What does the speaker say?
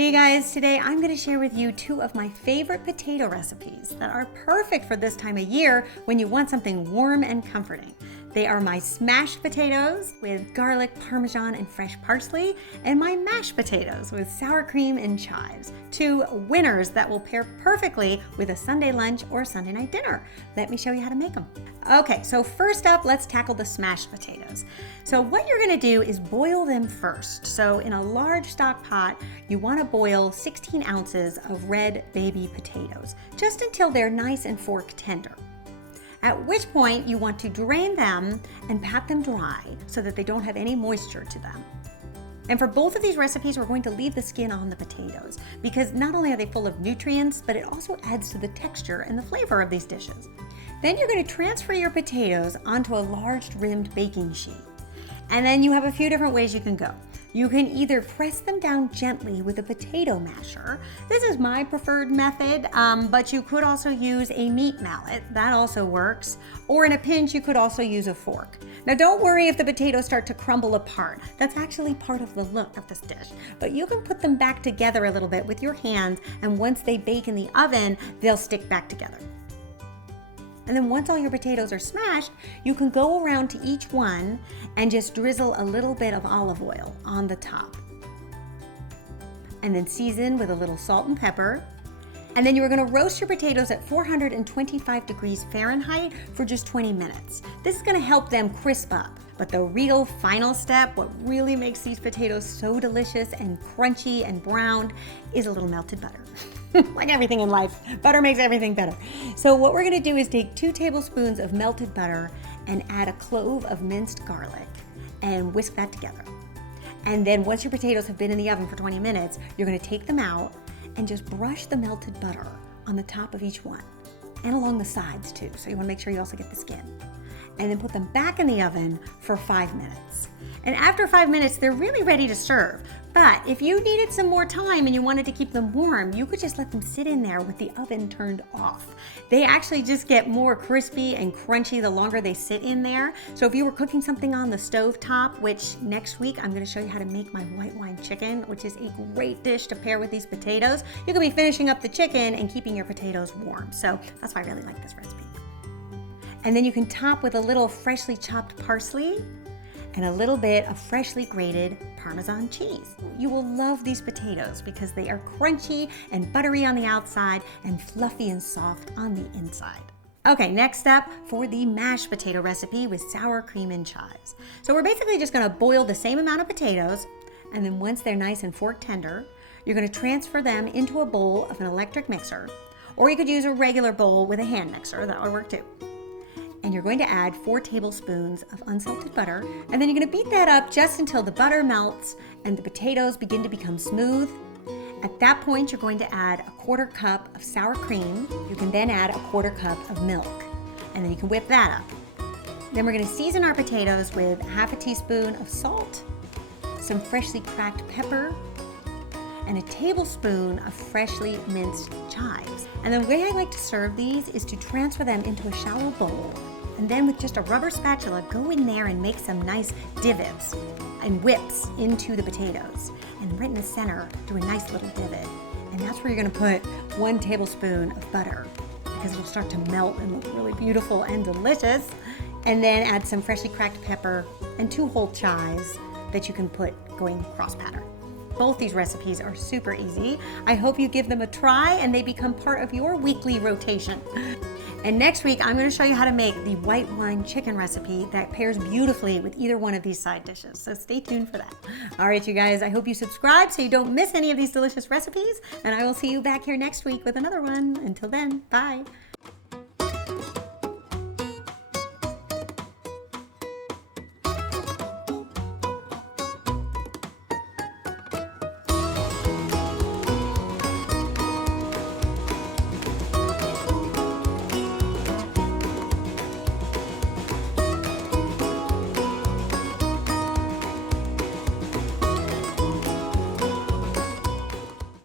Hey guys, today I'm going to share with you two of my favorite potato recipes that are perfect for this time of year when you want something warm and comforting. They are my smashed potatoes with garlic, Parmesan, and fresh parsley, and my mashed potatoes with sour cream and chives. Two winners that will pair perfectly with a Sunday lunch or Sunday night dinner. Let me show you how to make them. Okay, so first up, let's tackle the smashed potatoes. So what you're going to do is boil them first. So in a large stock pot, you want to boil 16 ounces of red baby potatoes, just until they're nice and fork tender. At which point you want to drain them and pat them dry so that they don't have any moisture to them. And for both of these recipes, we're going to leave the skin on the potatoes because not only are they full of nutrients, but it also adds to the texture and the flavor of these dishes. Then you're going to transfer your potatoes onto a large rimmed baking sheet. And then you have a few different ways you can go. You can either press them down gently with a potato masher. This is my preferred method, but you could also use a meat mallet. That also works. Or in a pinch, you could also use a fork. Now don't worry if the potatoes start to crumble apart. That's actually part of the look of this dish. But you can put them back together a little bit with your hands, and once they bake in the oven, they'll stick back together. And then once all your potatoes are smashed, you can go around to each one and just drizzle a little bit of olive oil on the top. And then season with a little salt and pepper. And then you're going to roast your potatoes at 425 degrees Fahrenheit for just 20 minutes. This is going to help them crisp up. But the real final step, what really makes these potatoes so delicious and crunchy and browned, is a little melted butter. Like everything in life, butter makes everything better. So what we're going to do is take 2 tablespoons of melted butter and add a clove of minced garlic and whisk that together. And then once your potatoes have been in the oven for 20 minutes, you're going to take them out and just brush the melted butter on the top of each one and along the sides too. So you want to make sure you also get the skin. And then put them back in the oven for 5 minutes. And after 5 minutes, they're really ready to serve. But if you needed some more time and you wanted to keep them warm, you could just let them sit in there with the oven turned off. They actually just get more crispy and crunchy the longer they sit in there. So if you were cooking something on the stove top, which next week I'm going to show you how to make my white wine chicken, which is a great dish to pair with these potatoes. You could be finishing up the chicken and keeping your potatoes warm. So that's why I really like this recipe. And then you can top with a little freshly chopped parsley and a little bit of freshly grated Parmesan cheese. You will love these potatoes because they are crunchy and buttery on the outside and fluffy and soft on the inside. Okay, next up for the mashed potato recipe with sour cream and chives. So we're basically just gonna boil the same amount of potatoes, and then once they're nice and fork tender, you're gonna transfer them into a bowl of an electric mixer, or you could use a regular bowl with a hand mixer, that would work too. And you're going to add 4 tablespoons of unsalted butter, and then you're going to beat that up just until the butter melts and the potatoes begin to become smooth. At that point, you're going to add a 1/4 cup of sour cream. You can then add a 1/4 cup of milk, and then you can whip that up. Then we're going to season our potatoes with 1/2 teaspoon of salt, some freshly cracked pepper, and a tablespoon of freshly minced chives. And the way I like to serve these is to transfer them into a shallow bowl, and then with just a rubber spatula, go in there and make some nice divots and whips into the potatoes. And right in the center, do a nice little divot. And that's where you're gonna put 1 tablespoon of butter because it'll start to melt and look really beautiful and delicious. And then add some freshly cracked pepper and 2 whole chives that you can put going cross pattern. Both these recipes are super easy. I hope you give them a try and they become part of your weekly rotation. And next week, I'm going to show you how to make the white wine chicken recipe that pairs beautifully with either one of these side dishes. So stay tuned for that. All right, you guys, I hope you subscribe so you don't miss any of these delicious recipes. And I will see you back here next week with another one. Until then, bye.